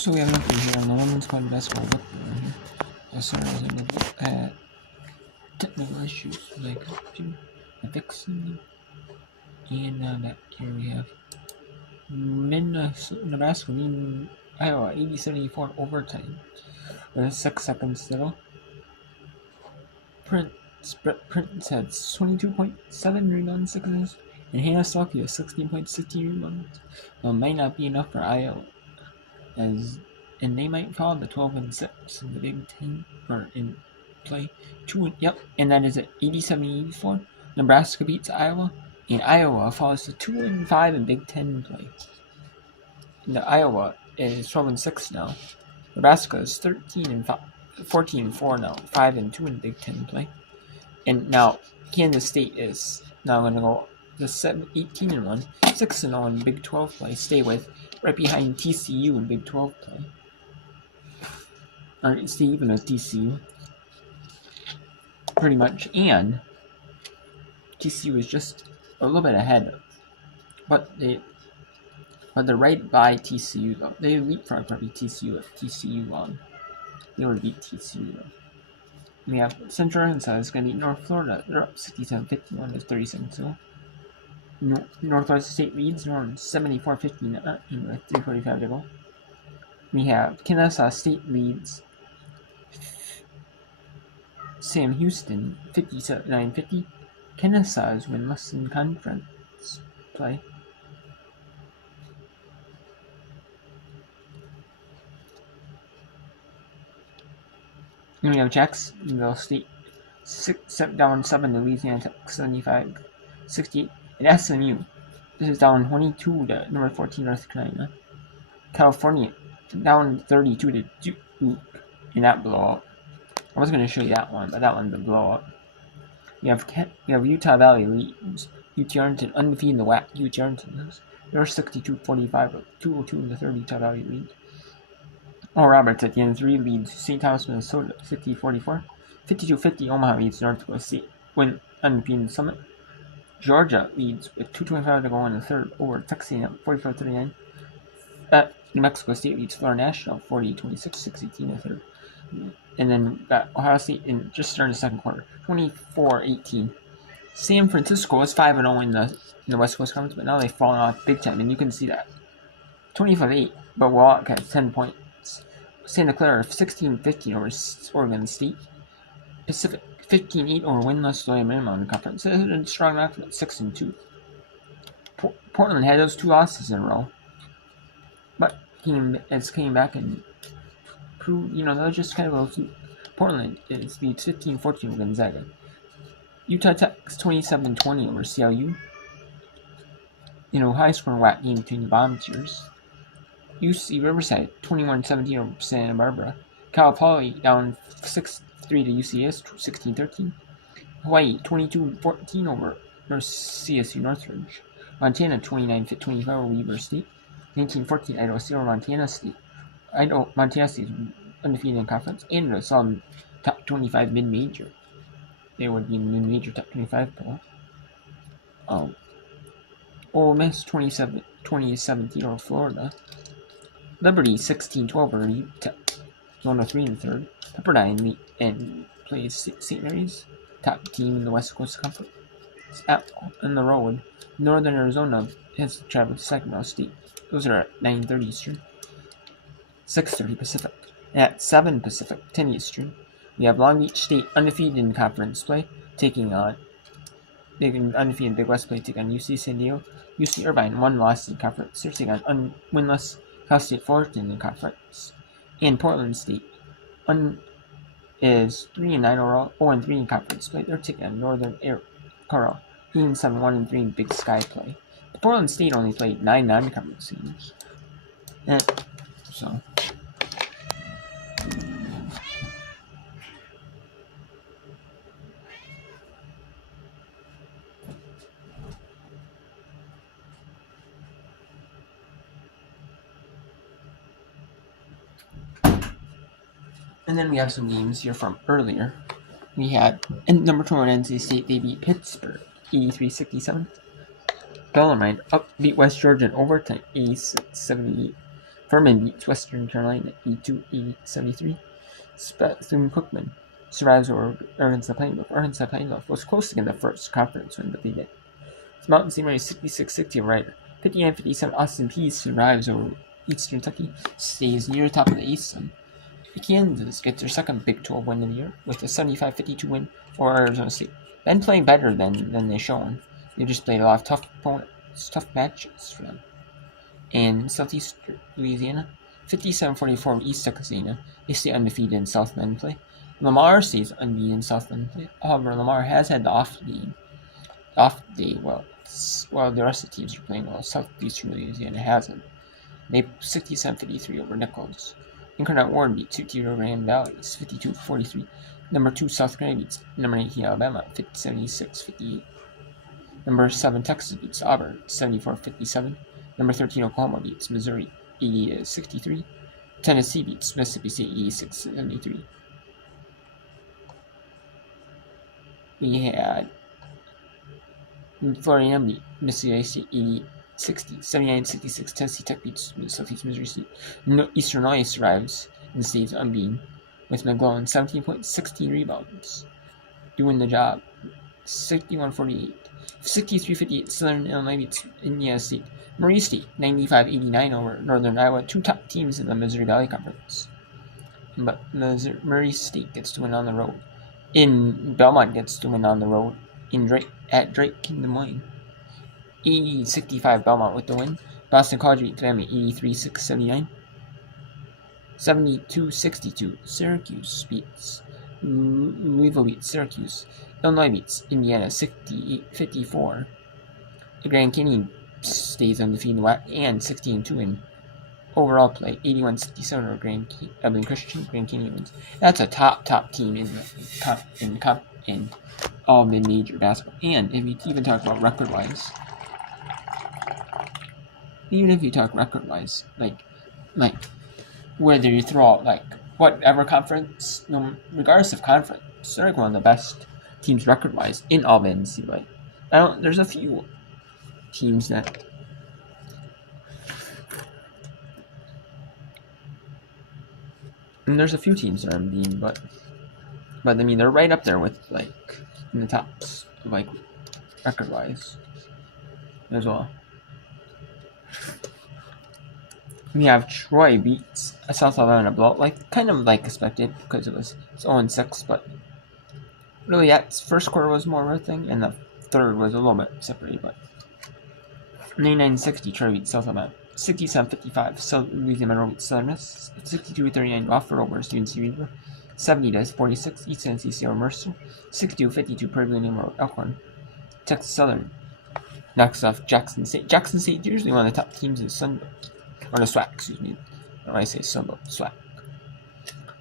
So we have an update here on the women's college basketball football here. Sorry, I was able to look at technical issues like fixing them. And now that here we have Nebraska leading Iowa 80-74 overtime with 6 seconds to go. Prince had 22.7 rebounds, 6 assists, and Hannah Stuckey has 16.16 rebounds. Might not be enough for Iowa, and they might fall to 12-6 in the Big Ten or in play. And that is at 87-84. Nebraska beats Iowa, and Iowa falls to 2-5 in Big Ten play. And Iowa is 12-6 now. Nebraska is 14-4 now, 5-2 in Big Ten play. And now Kansas State is now going to go to 18-1, 6-0 in Big 12 play. Stay with right behind TCU in Big 12 play. Or stay even with TCU, pretty much. And TCU is just a little bit ahead, but they're right by TCU though. They leapfrog probably TCU if TCU won. They would beat TCU though. We have Central Arkansas is going to beat North Florida. They're up 67-51 with 30 seconds to go. Northwest State leads Northern 74-59 with 3:45 to go. We have Kennesaw State leads Sam Houston 59-50. Kennesaw is winless in conference play. And we have Jacksonville State down 7 to Louisiana Tech 75-68. And SMU, this is down 22 to number 14 North Carolina. California down 32 to Duke in that blowout. I was going to show you that one, but that one's a blowout. We have Utah Valley leads UT Arlington undefeated in the WAC. UT Arlington they're 62-45 with 2:02 in the third. Utah Valley lead. Oral Roberts at the end 3 leads St. Thomas, Minnesota 50-44. 52-50 Omaha leads Northwest State win undefeated in Summit. Georgia leads with 2:25 to go in the third over Texas A&M 44-39. New Mexico State leads Florida National 40-26, 6:18 in the third. And then got Ohio State in just starting the second quarter 24-18. San Francisco is 5-0 in the West Coast Conference, but now they've fallen off big time, and you can see that 25-8. But Wildcat has 10 points. Santa Clara 16-15 over Oregon State. Pacific 15-8 over winless William Mountain Conference. This is a strong effort at 6-2. Portland had those 2 losses in a row, but came back and proved, they're just kind of a fluke. Portland leads 15-14 over Gonzaga. Utah Tech's 27-20 over CLU. High scoring WAC game between the Bombers. UC Riverside 21-17 over Santa Barbara. Cal Poly down 6-3 to UCS 16-13. Hawaii 22-14 over CSU Northridge. Montana 29-25 over Weber State. 19-14 Idaho State over Montana State. Montana State is undefeated in conference and a solid top 25 mid-major. They would be in the mid-major top 25 poll. Ole Miss 20-17 over Florida. Liberty 16-12 over Utah. 103 in the third. Pepperdine and plays St. Mary's, top team in the West Coast Conference. On the road, Northern Arizona has to travel to Saginaw State. Those are at 9:30 Eastern. 6:30 Pacific. At 7 Pacific, 10 Eastern, we have Long Beach State undefeated in conference play, taking on undefeated Big West play, taking on UC San Diego. UC Irvine 1 loss in conference. They're taking on winless Cal State Fullerton in conference. And Portland State is 3-9 overall, 0-3 in conference play. They're taking on Northern Coral, 7-1-3 in Big Sky play. But Portland State only played 9 non-conference games. And then we have some games here from earlier. We had number 21 NC State, they beat Pittsburgh 83-67. Bellarmine beat West Georgia in overtime 86-78. Furman beats Western Carolina 82-73. Bethune-Cookman survives over Arkansas Pine Bluff. Arkansas Pine Bluff was close to getting the first conference win, but they did. Mountain St. Mary's 66-60 Ryder. 59-57 Austin Peay survives over Eastern Kentucky, stays near the top of the East. Kansas gets their second Big 12 win of the year with a 75-52 win over Arizona State. Been playing better than they've shown. They just played a lot of tough opponents, tough matches for them. And Southeast Louisiana, 57-44 East Texas. They stay undefeated in South Bend play. Lamar stays unbeaten in South Bend play. However, Lamar has had the off day. Well, the rest of the teams are playing well. Southeastern Louisiana hasn't. They 67-53 over Nichols. Incarnate Ward beats 2-2 over Grand Valley, 52-43. Number 2 South Carolina beats number 19 Alabama, 76-58. Number 7 Texas beats Auburn, 74-57. Number 13 Oklahoma beats Missouri, 80-63. Tennessee beats Mississippi State, 86-73. We had Florida beat Mississippi State, 80-60. 79-66. Tennessee Tech beats Southeast Missouri State. Eastern Illinois survives and stays unbeaten with McGlone 17 points, 16 rebounds, doing the job. 61-48. 63-58. Southern Illinois beats Indiana State. Murray State 95-89 over Northern Iowa. Two top teams in the Missouri Valley Conference. But Murray State gets to win on the road. Belmont gets to win on the road at Drake in Des Moines. 80-65 Belmont with the win. Boston College beats Miami 83-79. 72-62 Syracuse beats Louisville beats Syracuse. Illinois beats Indiana 68-54. The Grand Canyon stays undefeated and 16-2 in overall play. 81-67 over Evelyn Christian. Grand Canyon wins. That's a top team in all mid-major basketball. And if you even talk about record-wise, like whether you throw out like whatever conference, regardless of conference, they're like one of the best teams record-wise in all the NCAA. There's a few teams that are unbeaten, but I mean they're right up there with like in the tops of like record-wise as well. We have Troy beats South Alabama blowout, kind of expected because it was 0-6, but really that first quarter was more of a thing, and the third was a little bit separated. But 99-60 Troy beats South Alabama, 67-55 South Louisiana Monroe beats Southern Miss, 62-39 Wofford over Student River, 70-46 East Tennessee over Mercer, 62-52 Prairie View over Elkhorn. Texas Southern knocks off Jackson State. Jackson State is usually one of the top teams in the Sun Belt. Or the SWAC, excuse me. When I say Sunbelt, SWAC.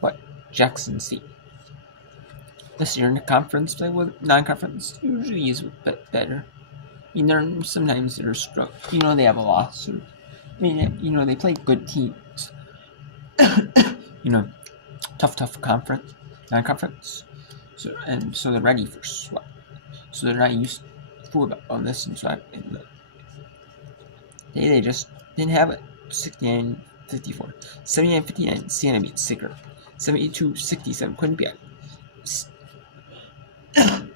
But Jackson State. This year in the conference play with non-conference usually is a bit better. Sometimes they're struggling. They have a loss. They play good teams. Tough conference, non-conference. So they're ready for SWAC. So they're not used to on this and SWAC. They just didn't have it. 69-54. 79-59 Siena beats Sigurd. 72-67 Quinnipiac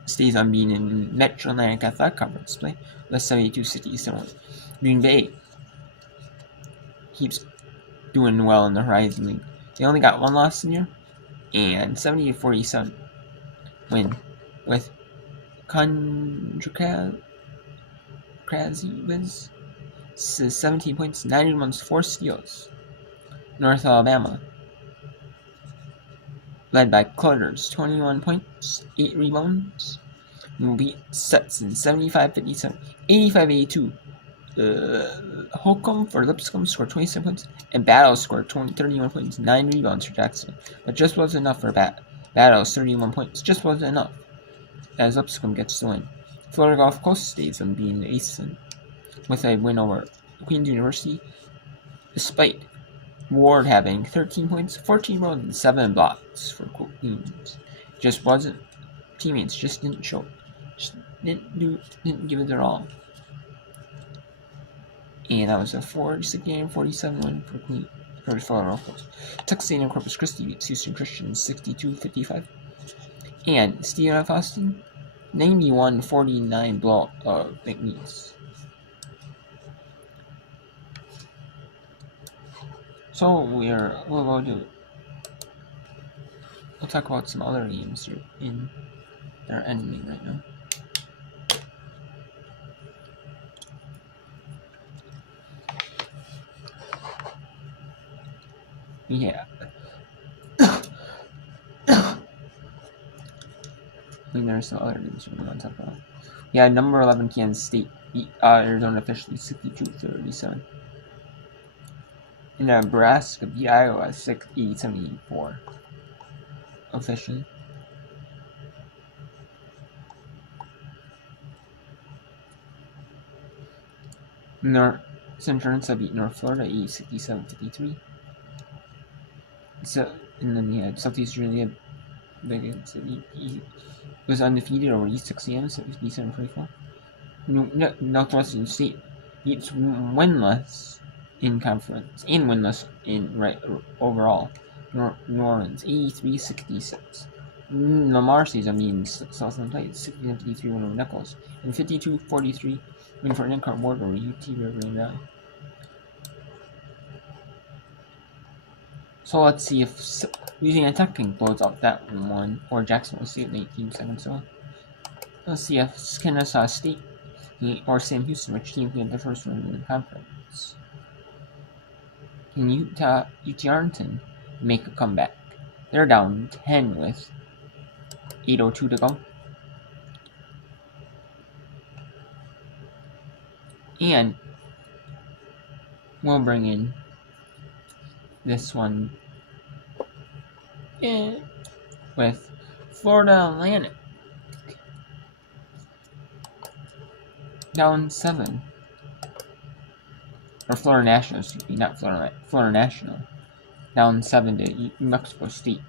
stays unbeaten in Metro Atlantic Athletic Conference play. That's 72-67. Green Bay keeps doing well in the Horizon League. They only got one loss in here, and 70-47 win with Kondrazi wins. 17 points, 9 rebounds, 4 steals. North Alabama, led by Clutters, 21 points, 8 rebounds. Beat Stetson, 75-57, 85-82. Holcomb for Lipscomb scored 27 points, and Battle scored 31 points, 9 rebounds for Jackson. But just wasn't enough for Battle's 31 points. Just wasn't enough, as Lipscomb gets the win. Florida Gulf Coast stays unbeaten in Easton with a win over Queen's University, despite Ward having 13 points, 14 rebounds, and 7 blocks for Queens. Just wasn't. Teammates just didn't show. Just didn't give it their all. And that was a 46-47 win for Queens. Texas A&M Corpus Christi beats Houston Christian 62-55. And Stephen F. Austin, 91-49 blowout of McNeese. So we'll talk about some other games here that are ending right now. Yeah. I mean, there's some other games we want to talk about. Yeah, number 11 Kansas State beat Arizona officially 62-37. And Nebraska beat Iowa 78-74 officially. Central beat North Florida 67-53. So, and then Southeastern really was undefeated over East Texas A&M, so it was 57-24. Northwestern State beats winless in conference and winless in overall. New Orleans 83-66. Lamar season means Southland played 60-53 win over Nichols and 52-43 win for an in-car board over UT River Valley. So let's see if Louisiana Tech can close out that one, or Jacksonville State in 18 seconds. So let's see if Kennesaw State or Sam Houston, which team can get the first win in the conference. Can UT Arlington make a comeback? They're down 10 with 8:02 to go. And we'll bring in this one with Florida Atlantic down 7. Or Florida National, excuse me, not Florida National. Down 7 to New Mexico State.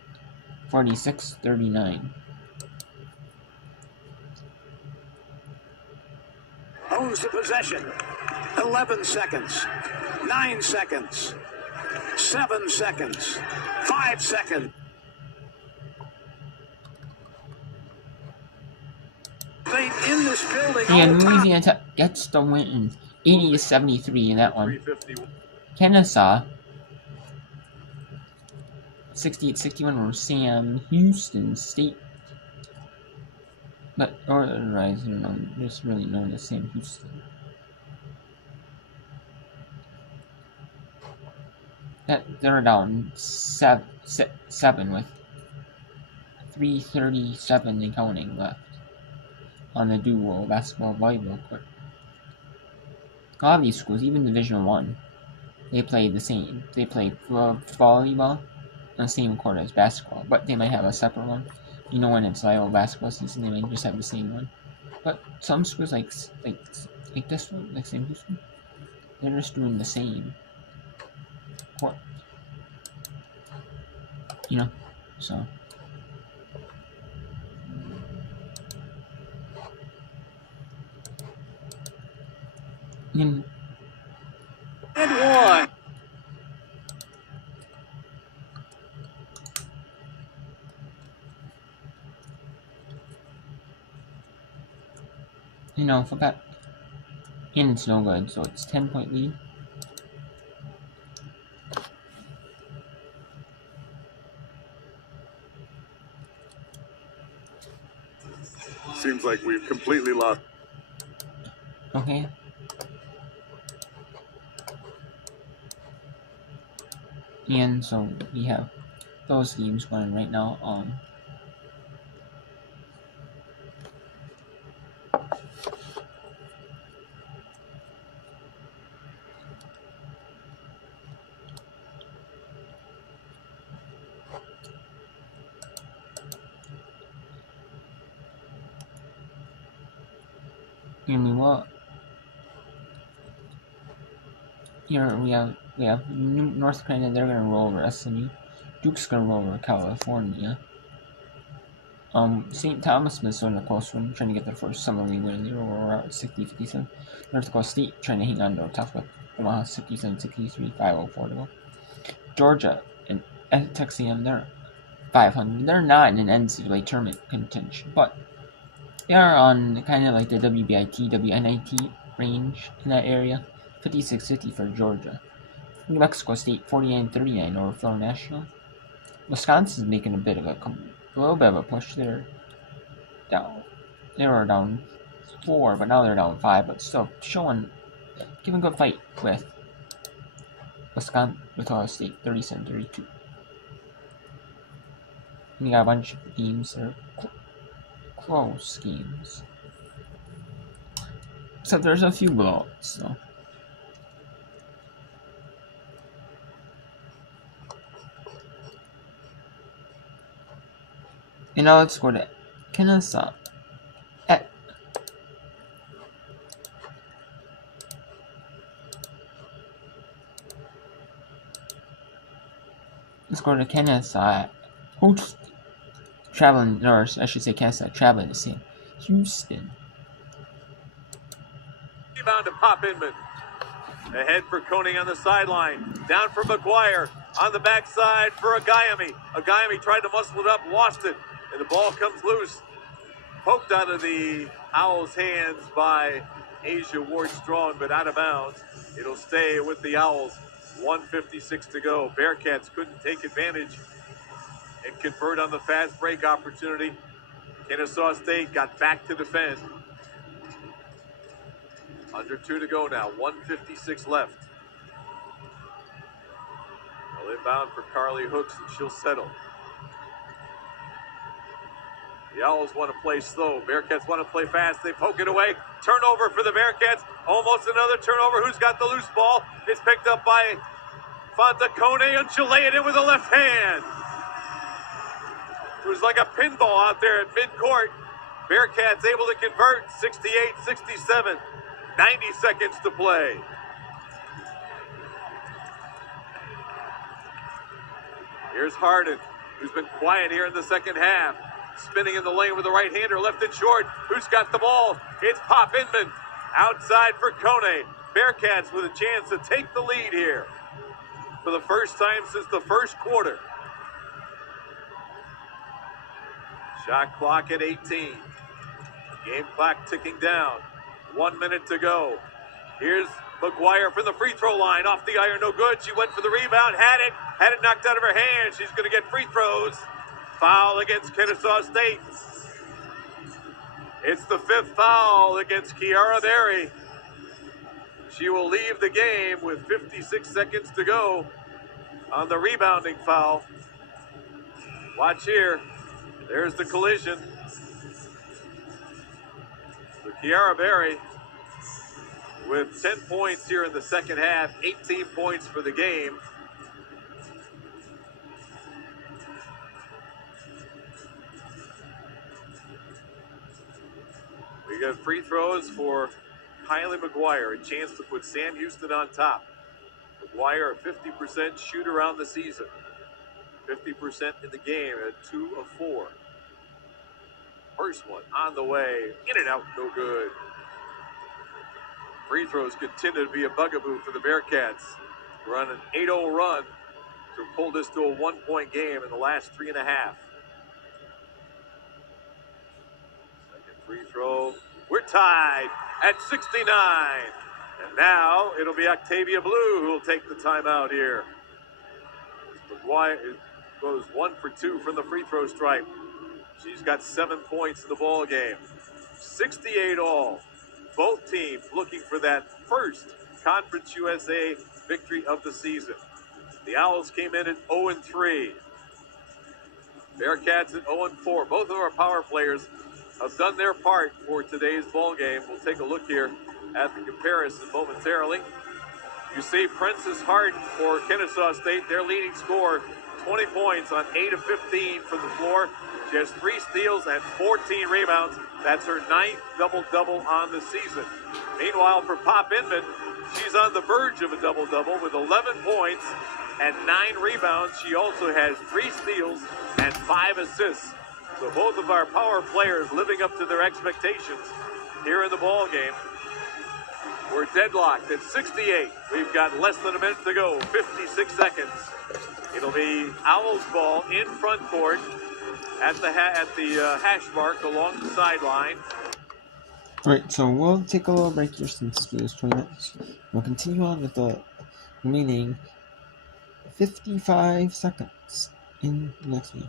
46-39. Owns the possession. 11 seconds. 9 seconds. 7 seconds. 5 seconds. In this building. And Louisiana Tech gets the win. 80-73 in that one. Kennesaw 68-61 over Sam Houston State. But otherwise, just really known as Sam Houston. They're down 7 with 3:37 and counting left on the dual basketball volleyball court. A lot of these schools, even Division I, they play the same. They play volleyball on the same court as basketball, but they might have a separate one. When it's basketball season, they might just have the same one. But some schools like this one, like Sam Houston, they're just doing the same court. So. And one. For that, and it's no good, so it's 10-point lead. Seems like we've completely lost. Okay. And so we have those games going right now. Here we have North Carolina. They're gonna roll over SMU. Duke's gonna roll over California. St. Thomas, Minnesota, close one, trying to get their first summer league win. They were out 60-57. North Dakota State trying to hang on to a tough with Omaha 67-63, 5:04 to go. Georgia and Texas A&M, they're 500. They're not in an NCAA tournament contention, but they are on kind of like the WBIT, WNIT range in that area. 56-50 for Georgia. New Mexico State 49-39 over Florida National. Wisconsin's making a little bit of a push. They're down. They were down 4, but now they're down 5. But still giving a good fight with Wisconsin, with Ohio State 37-32. And you got a bunch of games that are close games. Except there's a few blowouts, so. And now let's go to Kennesaw. Let's go to Kennesaw. Traveling to St. Houston. Rebound to Pop Inman. Ahead for Koenig on the sideline. Down for McGuire. On the backside for Agayemi. Agayemi tried to muscle it up, lost it. And the ball comes loose. Poked out of the Owls' hands by Asia Ward-Strong, but out of bounds. It'll stay with the Owls. 1:56 to go. Bearcats couldn't take advantage and convert on the fast break opportunity. Kennesaw State got back to defend. Under 2 to go now. 1:56 left. Well, inbound for Carly Hooks, and she'll settle. The Owls want to play slow. Bearcats want to play fast. They poke it away. Turnover for the Bearcats. Almost another turnover. Who's got the loose ball? It's picked up by Fontacone, and she'll lay it in with the left hand. It was like a pinball out there at midcourt. Bearcats able to convert. 68-67. 90 seconds to play. Here's Harden, who's been quiet here in the second half. Spinning in the lane with the right-hander, left it short. Who's got the ball? It's Pop Inman. Outside for Kone. Bearcats with a chance to take the lead here for the first time since the first quarter. Shot clock at 18. Game clock ticking down. 1 minute to go. Here's McGuire from the free throw line. Off the iron, no good. She went for the rebound, had it knocked out of her hand. She's going to get free throws. Foul against Kennesaw State. It's the 5th foul against Kiara Berry. She will leave the game with 56 seconds to go on the rebounding foul. Watch here. There's the collision. So Kiara Berry with 10 points here in the second half, 18 points for the game. We got free throws for Kylie McGuire, a chance to put Sam Houston on top. McGuire, a 50% shooter on the season. 50% in the game at 2 of 4. First one on the way, in and out, no good. Free throws continue to be a bugaboo for the Bearcats. We're on an 8-0 run to pull this to a 1-point game in the last 3.5. Second free throw. We're tied at 69. And now it'll be Octavia Blue who will take the timeout here. McGuire goes 1 for 2 from the free throw stripe. She's got 7 points in the ball game. 68 all. Both teams looking for that first Conference USA victory of the season. The Owls came in at 0-3. Bearcats at 0-4. Both of our power players have done their part for today's ball game. We'll take a look here at the comparison momentarily. You see Princess Harden for Kennesaw State, their leading scorer, 20 points on 8 of 15 from the floor. She has 3 steals and 14 rebounds. That's her 9th double-double on the season. Meanwhile, for Pop Inman, she's on the verge of a double-double with 11 points and 9 rebounds. She also has 3 steals and 5 assists. So both of our power players living up to their expectations here in the ball game. We're deadlocked at 68. We've got less than a minute to go, 56 seconds. It'll be Owls ball in front court at the hash mark along the sideline. Alright, so we'll take a little break here since it was 20 minutes. We'll continue on with the remaining 55 seconds in the next game.